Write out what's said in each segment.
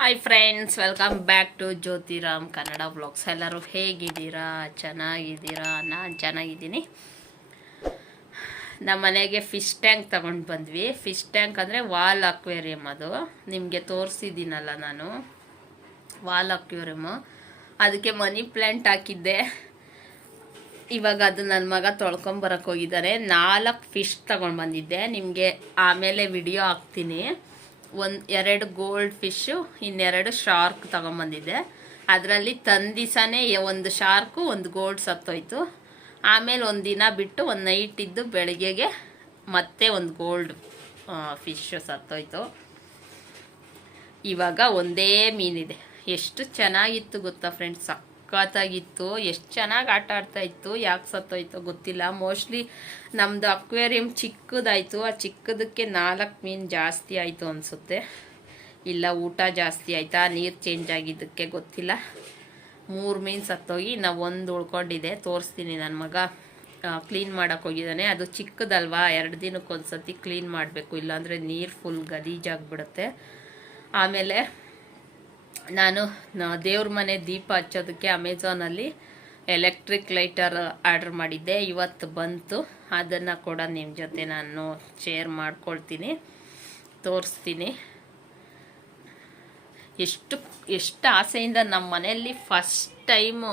Hi friends welcome back to Jyothiram Kannada blogs ಎಲ್ಲರೂ ಹೇಗಿದ್ದೀರಾ? ಚೆನ್ನಾಗಿದ್ದೀರಾ? ನಾನು ಚೆನ್ನಾಗಿದ್ದೀನಿ. ನಮ್ಮ ಮನೆಗೆ ಫಿಶ್ ಟ್ಯಾಂಕ್ ತಗೊಂಡು ಬಂದ್ವಿ. ಫಿಶ್ ಟ್ಯಾಂಕ್ ಅಂದರೆ ವಾಲ್ ಅಕ್ವೇರಿಯಮ್ ಅದು. ನಿಮಗೆ ತೋರಿಸಿದ್ದೀನಲ್ಲ ನಾನು. ವಾಲ್ ಅಕ್ವೇರಿಯಮು ಅದಕ್ಕೆ ಮನಿ ಪ್ಲ್ಯಾಂಟ್ ಹಾಕಿದ್ದೆ. ಇವಾಗ ಅದು ನನ್ನ ಮಗ ತೊಳ್ಕೊಂಬರಕ್ಕೆ ಹೋಗಿದ್ದಾರೆ. ನಾಲ್ಕು ಫಿಶ್ ತೊಗೊಂಡು ಬಂದಿದ್ದೆ. ನಿಮಗೆ ಆಮೇಲೆ ವಿಡಿಯೋ ಹಾಕ್ತೀನಿ. ಒಂದು ಎರಡು ಗೋಲ್ಡ್ ಫಿಶ್ಶು ಇನ್ನೆರಡು ಶಾರ್ಕ್ ತಗೊಂಬಂದಿದ್ದೆ. ಅದರಲ್ಲಿ ತಂದಿಸನೇ ಒಂದು ಶಾರ್ಕು ಒಂದು ಗೋಲ್ಡ್ ಸತ್ತೋಯ್ತು. ಆಮೇಲೆ ಒಂದು ದಿನ ಬಿಟ್ಟು ಒಂದು ನೈಟ್ ಇದ್ದು ಬೆಳಗ್ಗೆಗೆ ಮತ್ತೆ ಒಂದು ಗೋಲ್ಡ್ ಫಿಶ್ ಸತ್ತೋಯ್ತು. ಇವಾಗ ಒಂದೇ ಮೀನಿದೆ. ಎಷ್ಟು ಚೆನ್ನಾಗಿತ್ತು ಗೊತ್ತಾ ಫ್ರೆಂಡ್ಸ್ ಸಖತ್ತಾಗಿತ್ತು ಎಷ್ಟು ಚೆನ್ನಾಗಿ ಆಟ ಆಡ್ತಾ ಇತ್ತು, ಯಾಕೆ ಸತ್ತೋಯ್ತೋ ಗೊತ್ತಿಲ್ಲ. ಮೋಸ್ಟ್ಲಿ ನಮ್ಮದು ಅಕ್ವೇರಿಯಂ ಚಿಕ್ಕದಾಯಿತು. ಆ ಚಿಕ್ಕದಕ್ಕೆ ನಾಲ್ಕು ಮೀನು ಜಾಸ್ತಿ ಆಯಿತು ಅನಿಸುತ್ತೆ. ಇಲ್ಲ, ಊಟ ಜಾಸ್ತಿ ಆಯಿತಾ. ನೀರು ಚೇಂಜ್ ಆಗಿದ್ದಕ್ಕೆ ಗೊತ್ತಿಲ್ಲ. ಮೂರು ಮೀನು ಸತ್ತೋಗಿ ನಾವು ಒಂದು ಉಳ್ಕೊಂಡಿದೆ. ತೋರಿಸ್ತೀನಿ ನನ್ನ ಮಗ. ಕ್ಲೀನ್ ಮಾಡೋಕೆ ಹೋಗಿದ್ದಾನೆ. ಅದು ಚಿಕ್ಕದಲ್ವಾ? ಎರಡು ದಿನಕ್ಕೆ ಒಂದು ಸತಿ ಕ್ಲೀನ್ ಮಾಡಬೇಕು. ಇಲ್ಲಾಂದರೆ ನೀರು ಫುಲ್ ಗಲೀಜಾಗಿಬಿಡುತ್ತೆ. ಆಮೇಲೆ ನಾನು ದೇವ್ರ ಮನೆ ದೀಪ ಹಚ್ಚೋದಕ್ಕೆ ಅಮೆಝಾನಲ್ಲಿ ಎಲೆಕ್ಟ್ರಿಕ್ ಲೈಟರ್ ಆರ್ಡ್ರ್ ಮಾಡಿದ್ದೆ. ಇವತ್ತು ಬಂತು. ಅದನ್ನು ಕೂಡ ನಿಮ್ಮ ಜೊತೆ ನಾನು ಶೇರ್ ಮಾಡ್ಕೊಳ್ತೀನಿ. ತೋರಿಸ್ತೀನಿ. ಎಷ್ಟು ಎಷ್ಟು ಆಸೆಯಿಂದ ನಮ್ಮ ಮನೆಯಲ್ಲಿ ಫಸ್ಟ್ ಟೈಮು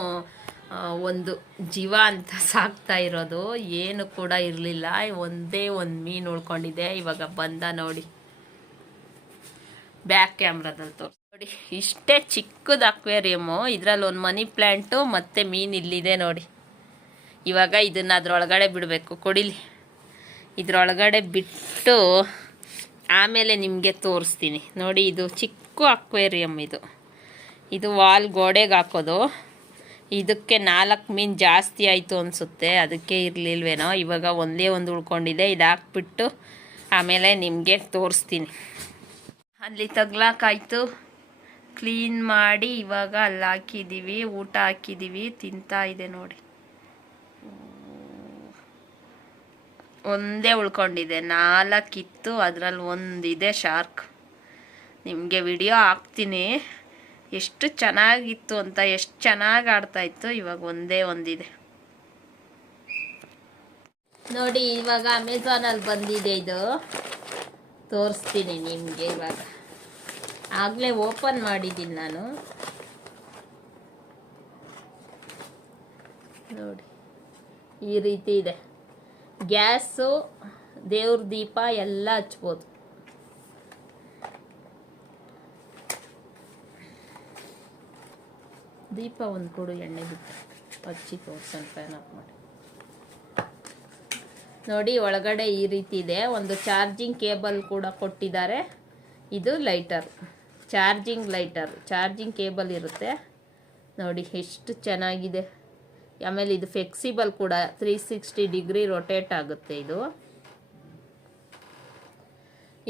ಒಂದು ಜೀವ ಅಂತ ಸಾಕ್ತಾ ಇರೋದು. ಏನು ಕೂಡ ಇರಲಿಲ್ಲ. ಒಂದೇ ಒಂದು ಮೀನು ಉಳ್ಕೊಂಡಿದೆ. ಇವಾಗ ಬಂದ ನೋಡಿ. ಬ್ಯಾಕ್ ಕ್ಯಾಮ್ರಾದಲ್ಲಿ ತೋರಿಸಿ ನೋಡಿ, ಇಷ್ಟೇ ಚಿಕ್ಕದು ಅಕ್ವೇರಿಯಮ್ಮು ಇದರಲ್ಲಿ ಒಂದು ಮನಿ ಪ್ಲ್ಯಾಂಟು ಮತ್ತು ಮೀನು ಇಲ್ಲಿದೆ ನೋಡಿ. ಇವಾಗ ಇದನ್ನು ಅದರೊಳಗಡೆ ಬಿಡಬೇಕು, ಕೊಡಿಲಿ. ಇದರೊಳಗಡೆ ಬಿಟ್ಟು ಆಮೇಲೆ ನಿಮಗೆ ತೋರಿಸ್ತೀನಿ. ನೋಡಿ, ಇದು ಚಿಕ್ಕ ಅಕ್ವೇರಿಯಮ್ ಇದು. ಇದು ವಾಲ್ ಗೋಡೆಗೆ ಹಾಕೋದು. ಇದಕ್ಕೆ ನಾಲ್ಕು ಮೀನು ಜಾಸ್ತಿ ಆಯಿತು ಅನಿಸುತ್ತೆ. ಅದಕ್ಕೆ ಇರಲಿಲ್ವೇನೋ, ಇವಾಗ ಒಂದೇ ಒಂದು ಉಳ್ಕೊಂಡಿದೆ, ಇದು ಹಾಕ್ಬಿಟ್ಟು ಆಮೇಲೆ ನಿಮಗೆ ತೋರಿಸ್ತೀನಿ. ಅಲ್ಲಿ ತಗ್ಲಾಕಾಯ್ತು ಕ್ಲೀನ್ ಮಾಡಿ ಇವಾಗ ಅಲ್ಲಿ ಹಾಕಿದ್ದೀವಿ ಊಟ ಹಾಕಿದ್ದೀವಿ ತಿಂತಾ ಇದೆ ನೋಡಿ. ಒಂದೇ ಉಳ್ಕೊಂಡಿದೆ, ನಾಲ್ಕಿತ್ತು, ಅದರಲ್ಲಿ ಒಂದಿದೆ ಶಾರ್ಕ್. ನಿಮಗೆ ವಿಡಿಯೋ ಹಾಕ್ತೀನಿ. ಎಷ್ಟು ಚೆನ್ನಾಗಿತ್ತು ಅಂತ, ಎಷ್ಟು ಚೆನ್ನಾಗಿ ಆಡ್ತಾ ಇತ್ತು, ಇವಾಗ ಒಂದೇ ಒಂದಿದೆ. ನೋಡಿ, ಇವಾಗ ಅಮೆಝಾನಲ್ಲಿ ಬಂದಿದೆ ಇದು. ತೋರಿಸ್ತೀನಿ ನಿಮಗೆ ಇವಾಗ. ಆಗಲೇ ಓಪನ್ ಮಾಡಿದ್ದೀನಿ ನಾನು. ನೋಡಿ, ಈ ರೀತಿ ಇದೆ. ಗ್ಯಾಸು, ದೇವ್ರ ದೀಪ ಎಲ್ಲ ಹಚ್ಬೋದು. ದೀಪ ಒಂದು ಕೊಡು ಎಣ್ಣೆ ಬಿಟ್ಟು ಹಚ್ಚಿ ಫ್ಯಾನ್ ಆಫ್ ಮಾಡಿ. ನೋಡಿ, ಒಳಗಡೆ ಈ ರೀತಿ ಇದೆ. ಒಂದು ಚಾರ್ಜಿಂಗ್ ಕೇಬಲ್ ಕೂಡ ಕೊಟ್ಟಿದ್ದಾರೆ. ಇದು lighter. Charging lighter, charging cable ಇರುತ್ತೆ. ನೋಡಿ ಎಷ್ಟು ಚೆನ್ನಾಗಿದೆ. ಆಮೇಲೆ ಇದು ಫ್ಲೆಕ್ಸಿಬಲ್ ಕೂಡ ತ್ರೀ ಸಿಕ್ಸ್ಟಿ ಡಿಗ್ರಿ ರೊಟೇಟ್ ಆಗುತ್ತೆ ಇದು.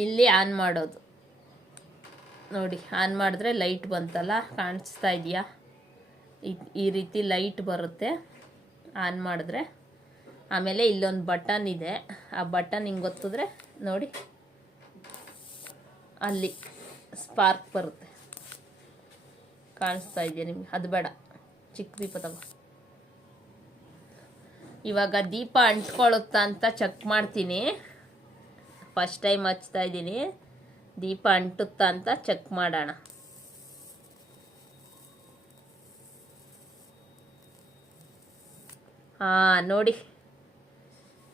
ಇಲ್ಲಿ ಆನ್ ಮಾಡೋದು. ನೋಡಿ ಆನ್ ಮಾಡಿದ್ರೆ ಲೈಟ್ ಬಂತಲ್ಲ, ಕಾಣಿಸ್ತಾ ಇದೆಯಾ? ಈ ರೀತಿ ಲೈಟ್ ಬರುತ್ತೆ. ಆನ್ ಮಾಡಿದ್ರೆ. ಆಮೇಲೆ ಇಲ್ಲೊಂದು ಬಟನ್ ಇದೆ. ಆ ಬಟನ್ ಹಿಂಗೆ ಗೊತ್ತಿದ್ರೆ ನೋಡಿ. ಅಲ್ಲಿ. ಸ್ಪಾರ್ಕ್ ಬರುತ್ತೆ. ಕಾಣಿಸ್ತಾ ಇದೆಯಾ ನಿಮಗೆ? ಅದು ಬೇಡ. ಚಿಕ್ಕ ದೀಪ ಇವಾಗ ದೀಪ ಅಂಟ್ಕೊಳ್ಳುತ್ತಾ ಅಂತ ಚೆಕ್ ಮಾಡ್ತೀನಿ. ಫಸ್ಟ್ ಟೈಮ್ ಹಚ್ತಾ ಇದ್ದೀನಿ. ದೀಪ ಅಂಟುತ್ತಾ ಅಂತ ಚೆಕ್ ಮಾಡೋಣ. ಹಾಂ, ನೋಡಿ.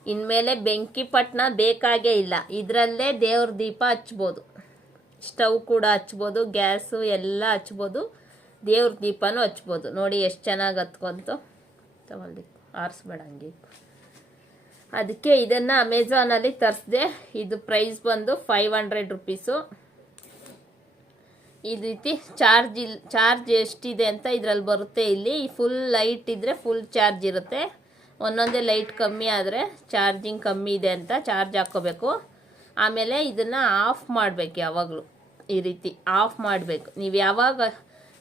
ಇನ್ಮೇಲೆ ಬೆಂಕಿ ಪಟ್ಟಣ ಬೇಕಾಗೇ ಇಲ್ಲ. ಇದರಲ್ಲೇ ದೇವ್ರ ದೀಪ ಹಚ್ಬೋದು. ಸ್ಟವ್ ಕೂಡ ಹಚ್ಬೋದು, ಗ್ಯಾಸು ಎಲ್ಲ ಹಚ್ಬೋದು, ದೇವ್ರ ದೀಪನೂ ಹಚ್ಬೋದು. ನೋಡಿ ಎಷ್ಟು ಚೆನ್ನಾಗಿ ಹತ್ಕೊಂತು. ತಗೊಳ್ಳಿ, ಆರಿಸ್ಬೇಡ ಹಂಗೆ. ಅದಕ್ಕೆ ಇದನ್ನು ಅಮೆಝಾನಲ್ಲಿ ತರಿಸ್ದೆ, ಇದು ಪ್ರೈಸ್ ಬಂದು ಫೈವ್ ಹಂಡ್ರೆಡ್ ರುಪೀಸು. ಈ ರೀತಿ ಚಾರ್ಜ್ ಇಲ್, ಚಾರ್ಜ್ ಎಷ್ಟಿದೆ ಅಂತ ಇದರಲ್ಲಿ ಬರುತ್ತೆ ಇಲ್ಲಿ. ಫುಲ್ ಲೈಟ್ ಇದ್ದರೆ ಫುಲ್ ಚಾರ್ಜ್ ಇರುತ್ತೆ. ಒಂದೊಂದೇ ಲೈಟ್ ಕಮ್ಮಿ ಆದರೆ ಚಾರ್ಜಿಂಗ್ ಕಮ್ಮಿ ಇದೆ ಅಂತ ಚಾರ್ಜ್ ಹಾಕ್ಕೋಬೇಕು. ಆಮೇಲೆ ಇದನ್ನು ಆಫ್ ಮಾಡಬೇಕು ಯಾವಾಗಲೂ. ಈ ರೀತಿ ಆಫ್ ಮಾಡಬೇಕು. ನೀವು ಯಾವಾಗ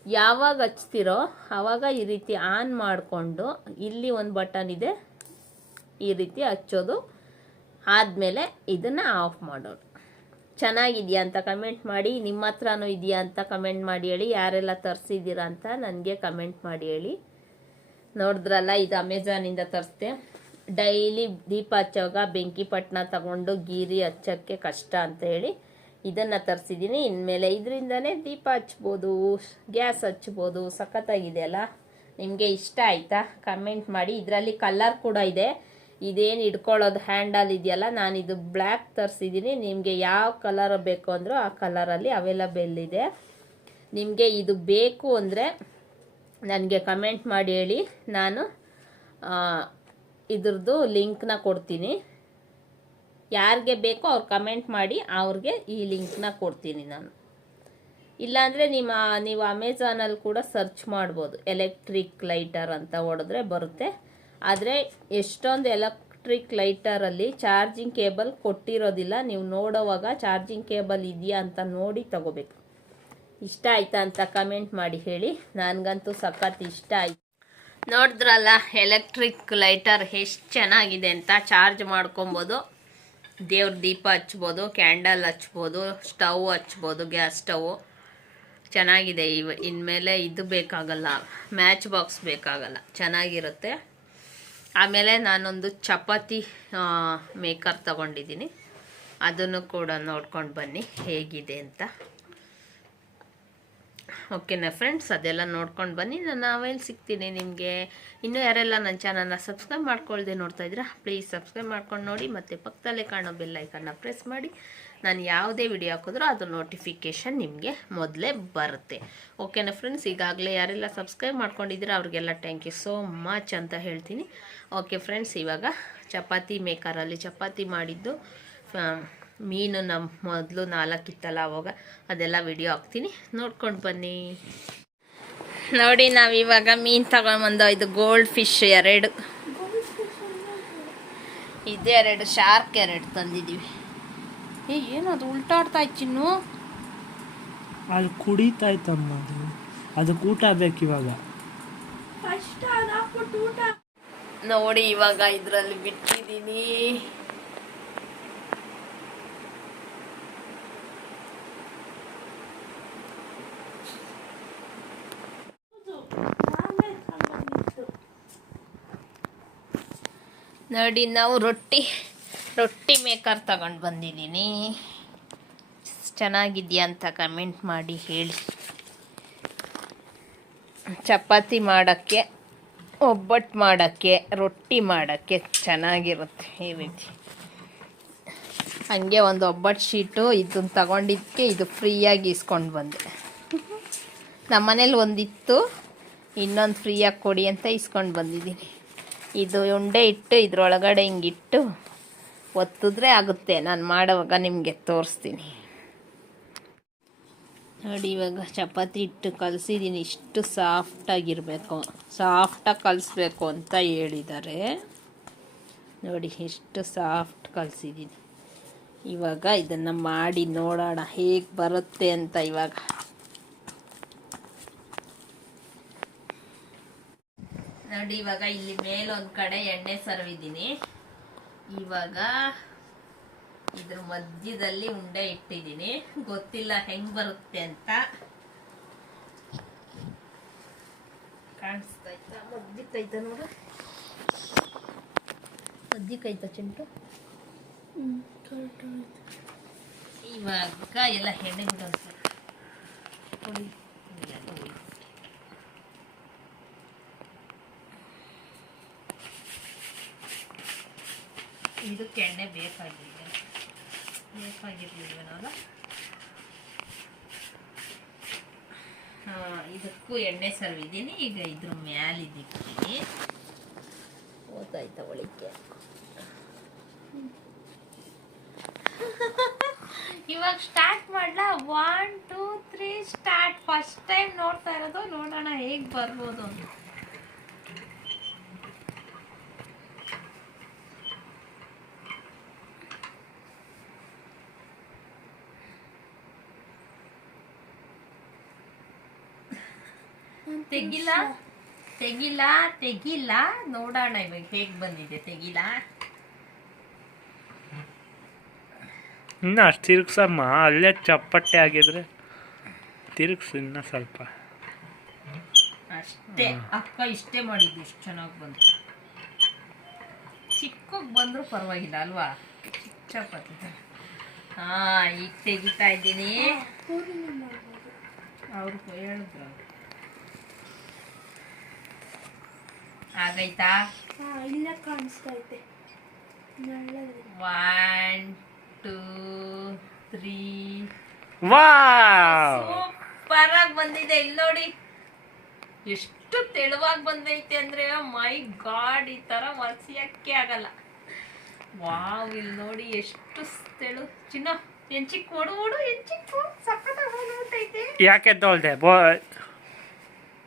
ಯಾವಾಗ ಹಚ್ತಿರೋ ಆವಾಗ ಈ ರೀತಿ ಆನ್ ಮಾಡಿಕೊಂಡು ಇಲ್ಲಿ ಒಂದು ಬಟನ್ ಇದೆ. ಈ ರೀತಿ ಹಚ್ಚೋದು. ಆದಮೇಲೆ ಇದನ್ನು ಆಫ್ ಮಾಡೋದು. ಚೆನ್ನಾಗಿದೆಯಾ ಅಂತ ಕಮೆಂಟ್ ಮಾಡಿ. ನಿಮ್ಮ ಹತ್ರನೂ ಇದೆಯಾ ಅಂತ ಕಮೆಂಟ್ ಮಾಡಿ ಹೇಳಿ. ಯಾರೆಲ್ಲ ತರಿಸಿದ್ದೀರಾ ಅಂತ ನನಗೆ ಕಮೆಂಟ್ ಮಾಡಿ ಹೇಳಿ. ನೋಡಿದ್ರಲ್ಲ, ಇದು ಅಮೆಝಾನಿಂದ ತರಿಸ್ದೆ. ಡೈಲಿ ದೀಪ ಹಚ್ಚೋವಾಗ ಬೆಂಕಿ ಪಟ್ಟಣ ತಗೊಂಡು ಗೀರಿ ಹಚ್ಚೋಕ್ಕೆ ಕಷ್ಟ ಅಂತ ಹೇಳಿ ಇದನ್ನು ತರಿಸಿದ್ದೀನಿ. ಇನ್ಮೇಲೆ ಇದರಿಂದನೇ ದೀಪ ಹಚ್ಬೋದು, ಗ್ಯಾಸ್ ಹಚ್ಬೋದು, ಸಖತ್ತಾಗಿದೆ ಅಲ್ಲ? ನಿಮಗೆ ಇಷ್ಟ ಆಯಿತಾ? ಕಮೆಂಟ್ ಮಾಡಿ. ಇದರಲ್ಲಿ ಕಲರ್ ಕೂಡ ಇದೆ. ಇದೇನು ಇಟ್ಕೊಳ್ಳೋದು ಹ್ಯಾಂಡಲ್ ಇದೆಯಲ್ಲ? ನಾನು ಇದು ಬ್ಲ್ಯಾಕ್ ತರಿಸಿದ್ದೀನಿ ನಿಮಗೆ ಯಾವ ಕಲರ್ ಬೇಕು ಅಂದರೂ ಆ ಕಲರಲ್ಲಿ ಅವೈಲಬಲ್ ಇದೆ. ನಿಮಗೆ ಇದು ಬೇಕು ಅಂದರೆ ನನಗೆ ಕಮೆಂಟ್ ಮಾಡಿ ಹೇಳಿ. ನಾನು ಇದ್ರದ್ದು ಲಿಂಕ್ನ ಕೊಡ್ತೀನಿ. ಯಾರಿಗೆ ಬೇಕೋ ಅವ್ರು ಕಮೆಂಟ್ ಮಾಡಿ ಅವ್ರಿಗೆ ಈ ಲಿಂಕ್ನ ಕೊಡ್ತೀನಿ ನಾನು. ಇಲ್ಲಾಂದರೆ ನಿಮ್ಮ, ನೀವು ಅಮೆಝಾನಲ್ಲಿ ಕೂಡ ಸರ್ಚ್ ಮಾಡ್ಬೋದು. ಎಲೆಕ್ಟ್ರಿಕ್ ಲೈಟರ್ ಅಂತ ಹೊಡೆದ್ರೆ ಬರುತ್ತೆ. ಆದರೆ ಎಷ್ಟೊಂದು ಎಲೆಕ್ಟ್ರಿಕ್ ಲೈಟರಲ್ಲಿ ಚಾರ್ಜಿಂಗ್ ಕೇಬಲ್ ಕೊಟ್ಟಿರೋದಿಲ್ಲ. ನೀವು ನೋಡೋವಾಗ ಚಾರ್ಜಿಂಗ್ ಕೇಬಲ್ ಇದೆಯಾ ಅಂತ ನೋಡಿ ತಗೋಬೇಕು. ಇಷ್ಟ ಆಯ್ತಾ ಅಂತ ಕಮೆಂಟ್ ಮಾಡಿ ಹೇಳಿ. ನನಗಂತೂ ಸಖತ್ ಇಷ್ಟ ಆಯ್ತು. ನೋಡಿದ್ರಲ್ಲ ಎಲೆಕ್ಟ್ರಿಕ್ ಲೈಟರ್ ಎಷ್ಟು ಚೆನ್ನಾಗಿದೆ ಅಂತ ಚಾರ್ಜ್ ಮಾಡ್ಕೊಬೋದು. ದೇವ್ರ ದೀಪ ಹಚ್ಬೋದು ಕ್ಯಾಂಡಲ್ ಹಚ್ಬೋದು ಸ್ಟವ್ ಹಚ್ಬೋದು ಗ್ಯಾಸ್ ಸ್ಟವ್ ಚೆನ್ನಾಗಿದೆ ಇವ, ಇನ್ಮೇಲೆ ಇದು ಬೇಕಾಗಲ್ಲ ಮ್ಯಾಚ್ ಬಾಕ್ಸ್ ಬೇಕಾಗಲ್ಲ, ಚೆನ್ನಾಗಿರುತ್ತೆ. ಆಮೇಲೆ ನಾನೊಂದು ಚಪಾತಿ ಮೇಕರ್ ತಗೊಂಡಿದ್ದೀನಿ. ಅದನ್ನು ಕೂಡ ನೋಡ್ಕೊಂಡು ಬನ್ನಿ, ಹೇಗಿದೆ ಅಂತ. ಓಕೆನಾ ಫ್ರೆಂಡ್ಸ್ ಅದೆಲ್ಲ ನೋಡ್ಕೊಂಡು ಬನ್ನಿ. ನಾನು ಆಮೇಲೆ ಸಿಗ್ತೀನಿ ನಿಮಗೆ. ಇನ್ನೂ ಯಾರೆಲ್ಲ ನನ್ನ ಚಾನಲ್ನ ಸಬ್ಸ್ಕ್ರೈಬ್ ಮಾಡ್ಕೊಳ್ದೆ ನೋಡ್ತಾ ಇದ್ದೀರಾ ಪ್ಲೀಸ್ ಸಬ್ಸ್ಕ್ರೈಬ್ ಮಾಡ್ಕೊಂಡು ನೋಡಿ. ಮತ್ತು ಪಕ್ಕದಲ್ಲೇ ಕಾಣೋ ಬೆಲ್ ಐಕನ್ನ ಪ್ರೆಸ್ ಮಾಡಿ. ನಾನು ಯಾವುದೇ ವಿಡಿಯೋ ಹಾಕಿದ್ರೂ ಅದು ನೋಟಿಫಿಕೇಷನ್ ನಿಮಗೆ ಮೊದಲೇ ಬರುತ್ತೆ. ಓಕೆನಾ ಫ್ರೆಂಡ್ಸ್ ಈಗಾಗಲೇ ಯಾರೆಲ್ಲ ಸಬ್ಸ್ಕ್ರೈಬ್ ಮಾಡ್ಕೊಂಡಿದ್ದೀರಾ, ಅವ್ರಿಗೆಲ್ಲ ಥ್ಯಾಂಕ್ ಯು ಸೋ ಮಚ್ ಅಂತ ಹೇಳ್ತೀನಿ. ಓಕೆ ಫ್ರೆಂಡ್ಸ್ ಇವಾಗ ಚಪಾತಿ ಮೇಕರಲ್ಲಿ ಚಪಾತಿ ಮಾಡಿದ್ದು ಮೀನು ನಮ್ಮ ಮೊದಲು ನಾಲ್ಕಿತ್ತಲ್ಲ ಅವಾಗ. ಅದೆಲ್ಲ ವಿಡಿಯೋ ಹಾಕ್ತೀನಿ. ನೋಡ್ಕೊಂಡು ಬನ್ನಿ. ನೋಡಿ ನಾವು ಇವಾಗ ಮೀನು ತಗೊಂಡ್ಬಂದು ಇದು ಗೋಲ್ಡ್ ಫಿಶ್ ಎರಡು. ಇದು ಎರಡು ಶಾರ್ಕ್ ಎರಡು ತಂದಿದ್ದೀವಿ ಏ ಏನದು? ಉಲ್ಟಾಡ್ತಾ ಚಿನ್ನು? ಅಲ್ಲಿ ಕುಡಿತಾ ಇತ್ತಮ್ಮ ಅದು. ಅದಕ್ಕೆ ಊಟ ಬೇಕು ಇವಾಗ. ನೋಡಿ ಇವಾಗ ಇದರಲ್ಲಿ ಬಿಟ್ಟಿದ್ದೀನಿ. ನೋಡಿ, ನಾವು ರೊಟ್ಟಿ ರೊಟ್ಟಿ ಮೇಕರ್ ತಗೊಂಡು ಬಂದಿದ್ದೀನಿ. ಚೆನ್ನಾಗಿದೆಯಾ ಅಂತ ಕಮೆಂಟ್ ಮಾಡಿ ಹೇಳಿ. ಚಪಾತಿ ಮಾಡೋಕ್ಕೆ, ಒಬ್ಬಟ್ಟು ಮಾಡೋಕ್ಕೆ, ರೊಟ್ಟಿ ಮಾಡೋಕ್ಕೆ ಚೆನ್ನಾಗಿರುತ್ತೆ ಈ ರೀತಿ. ಹಾಗೆ ಒಂದು ಒಬ್ಬಟ್ಟು ಶೀಟು ಇದನ್ನು ತಗೊಂಡಿದ್ದಕ್ಕೆ ಇದು ಫ್ರೀಯಾಗಿ ಇಸ್ಕೊಂಡು ಬಂದೆ. ನಮ್ಮ ಮನೇಲಿ ಒಂದಿತ್ತು, ಇನ್ನೊಂದು ಫ್ರೀಯಾಗಿ ಕೊಡಿ ಅಂತ ಇಸ್ಕೊಂಡು ಬಂದಿದ್ದೀನಿ. ಇದು ಉಂಡೆ ಇಟ್ಟು, ಇದ್ರೊಳಗಡೆ ಹಿಂಗಿಟ್ಟು ಒತ್ತಿದ್ರೆ ಆಗುತ್ತೆ. ನಾನು ಮಾಡೋವಾಗ ನಿಮಗೆ ತೋರಿಸ್ತೀನಿ. ನೋಡಿ, ಇವಾಗ ಚಪಾತಿ ಇಟ್ಟು ಕಲಸಿದ್ದೀನಿ ಇಷ್ಟು ಸಾಫ್ಟಾಗಿರಬೇಕು ಸಾಫ್ಟಾಗಿ ಕಲಿಸ್ಬೇಕು ಅಂತ ಹೇಳಿದ್ದಾರೆ. ನೋಡಿ ಎಷ್ಟು ಸಾಫ್ಟ್ ಕಲಿಸಿದ್ದೀನಿ ಇವಾಗ ಇದನ್ನು ಮಾಡಿ ನೋಡೋಣ ಹೇಗೆ ಬರುತ್ತೆ ಅಂತ ಇವಾಗ. ನೋಡಿ ಇವಾಗ ಇಲ್ಲಿ ಮೇಲೊಂದು ಕಡೆ ಎಣ್ಣೆ ಸರ್ವಿದ್ದೀನಿ. ಇವಾಗ ಇದ್ರ ಮಧ್ಯದಲ್ಲಿ ಉಂಡೆ ಇಟ್ಟಿದ್ದೀನಿ. ಗೊತ್ತಿಲ್ಲ ಹೆಂಗ್ ಬರುತ್ತೆ ಅಂತ. ಕಾಣಿಸ್ತೈತ ಮದ್ದಿಕ್ಕೈತ ನೋಡು. ಮದ್ದಿಕ್ಕೈತ ಚಿಂಟು. ಇವಾಗ ಎಲ್ಲ ಎಣ್ಣೆ ಬಿಡೋದು ಕೊಡಿ ಇಲ್ಲ, ಕೊಡಿ. ಇದಕ್ಕೆ ಎಣ್ಣೆ ಬೇಕಾಗಿದೆ ಬೇಕಾಗಿರ್ಲಿಲ್ವೇನಲ್ಲ? ಇದಕ್ಕೂ ಎಣ್ಣೆ ಸರ್ವಿದ್ದೀನಿ. ಈಗ ಇದ್ರ ಮ್ಯಾಲಿದ್ದೀನಿ ಓದಾಯ್ತಾ ಒಳಗೆ ಇವಾಗ ಸ್ಟಾರ್ಟ್ ಮಾಡ್ಲಾ? One two three start first time ನೋಡ್ತಾ ಇರೋದು. ನೋಡೋಣ ಹೇಗೆ ಬರ್ಬೋದು ಅಂತ. ತೆಗಿಲ್ಲ ತೆಗಿಲ್ಲ ತೆಗಿಲ್ಲ ನೋಡೋಣ ಇವಾಗ ಹೇಗೆ ಬಂದಿದೆ ತೆಗಿಲ್ಲ ಇನ್ನು ಅಷ್ಟು ತಿರುಗ್ಸಮ್ಮ ಅಲ್ಲೇ ಚಪ್ಪಟ್ಟೆ ಆಗಿದ್ರೆ ತಿರುಗ್ಸು ಇನ್ನ ಸ್ವಲ್ಪ. ಅಷ್ಟೇ. ಅಕ್ಕ ಇಷ್ಟೇ ಮಾಡಿದ್ದು ಇಷ್ಟು ಚೆನ್ನಾಗಿ ಬಂತು. ಚಿಕ್ಕ ಬಂದರೂ ಪರವಾಗಿಲ್ಲ ಅಲ್ವಾ? ಚಿಕ್ಕ ಚಪಾತಿ ಹಾ ಈಗ ತೆಗಿತಾ ಇದ್ದೀನಿ. ಅವ್ರು ಹೇಳಿದ್ರು. ಆಗೈತಾ ಇಲ್ಲ ಕಾಣಿಸ್ತಾ ಐತೆ ನಳ್ಳಲ್ಲಿ one two three wow! Super ಆಗಿ ಬಂದಿದೆ. ಇಲ್ಲಿ ನೋಡಿ. ಎಷ್ಟು ತೆಳುವಾಗಿ ಬಂದೈತೆ ಅಂದ್ರೆ ಮೈ ಗಾಡ್ ಈ ತರ ಮರ್ಸಿಯಕ್ಕೆ ಆಗಲ್ಲ. ವಾವ್ ಇಲ್ಲಿ ನೋಡಿ ಎಷ್ಟು ತೆಳು. ಚಿನ್ನ ಎಂಚಿಕ್ ಕೊಡು ಓಡು ಹೆಂಚಿಕ್ ಬಂದೈತೆ ಯಾಕೆ ತೋಳ್ದೆ ಬೋ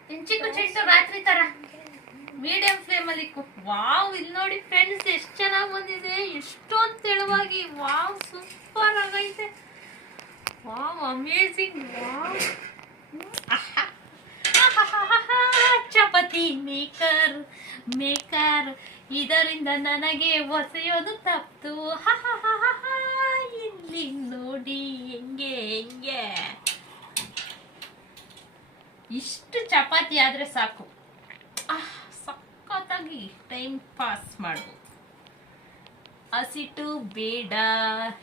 ಎಂಚಿಕ್ಕು ಚೆಂಡು ರಾತ್ರಿ ತರ. ಮೀಡಿಯಂ ಫ್ಲೇಮ್ ಅಲ್ಲಿ ಇಕ್ಕು. ವಾವ್ ಇಲ್ಲಿ ನೋಡಿ ಫ್ರೆಂಡ್ಸ್ ಎಷ್ಟು ಚೆನ್ನಾಗಿ ಬಂದಿದೆ. ಎಷ್ಟೊಂದು ತೆಳುವಾಗಿ. ವಾವ್ ಸೂಪರ್ ಆಗೈತೆ. Wow amazing wow. Chapati maker maker, ಇದರಿಂದ ನನಗೆ ಒಸೆಯೋದು ತಪ್ತು ಇಲ್ಲಿ ನೋಡಿ, ಹೆಂಗೆ ಹೆಂಗೆ. ಇಷ್ಟು ಚಪಾತಿ ಆದ್ರೆ ಸಾಕು. ಸಖತ್ತಾಗಿ ಟೈಮ್ ಪಾಸ್ ಮಾಡ್ಬೋದು ಹಸಿಟ್ಟು ಬೇಡ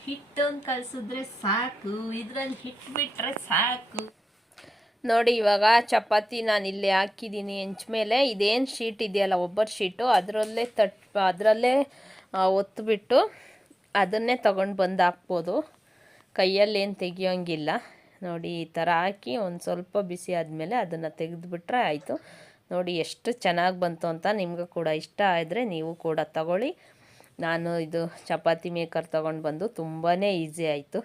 ಹಿಟ್ಟೊಂದು ಕಲಸಿದ್ರೆ ಸಾಕು, ಇದ್ರಲ್ಲಿ ಹಿಟ್ಟು ಬಿಟ್ರೆ ಸಾಕು. ನೋಡಿ, ಇವಾಗ ಚಪಾತಿ ನಾನು ಇಲ್ಲಿ ಹಾಕಿದ್ದೀನಿ ಹೆಂಚ ಮೇಲೆ ಇದೇನು ಶೀಟ್ ಇದೆಯಲ್ಲ, ಒಬ್ಬರು ಶೀಟು ಅದರಲ್ಲೇ ತಟ್, ಅದರಲ್ಲೇ ಒತ್ತುಬಿಟ್ಟು ಅದನ್ನೇ ತಗೊಂಡು ಬಂದು ಹಾಕ್ಬೋದು. ಕೈಯಲ್ಲೇನು ತೆಗಿಯೋಂಗಿಲ್ಲ. ನೋಡಿ, ಈ ಥರ ಹಾಕಿ ಒಂದು ಸ್ವಲ್ಪ ಬಿಸಿ ಆದಮೇಲೆ ಅದನ್ನು ತೆಗೆದುಬಿಟ್ರೆ ಆಯಿತು. ನೋಡಿ ಎಷ್ಟು ಚೆನ್ನಾಗಿ ಬಂತು ಅಂತ ನಿಮಗೂ ಕೂಡ ಇಷ್ಟ ಆದರೆ ನೀವು ಕೂಡ ತಗೊಳ್ಳಿ. ನಾನು ಇದು ಚಪಾತಿ ಮೇಕರ್ ತೊಗೊಂಡು ಬಂದು ತುಂಬಾ ಈಸಿ ಆಯಿತು.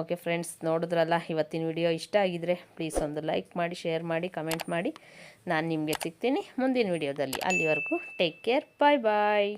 ಓಕೆ ಫ್ರೆಂಡ್ಸ್ ನೋಡಿದ್ರಲ್ಲ, ಇವತ್ತಿನ ವಿಡಿಯೋ ಇಷ್ಟ ಆಗಿದ್ರೆ ಪ್ಲೀಸ್ ಒಂದು ಲೈಕ್ ಮಾಡಿ ಶೇರ್ ಮಾಡಿ ಕಮೆಂಟ್ ಮಾಡಿ. ನಾನು ನಿಮಗೆ ಸಿಗ್ತೀನಿ ಮುಂದಿನ ವಿಡಿಯೋದಲ್ಲಿ ಅಲ್ಲಿವರೆಗೂ ಟೇಕ್ ಕೇರ್ ಬಾಯ್ ಬಾಯ್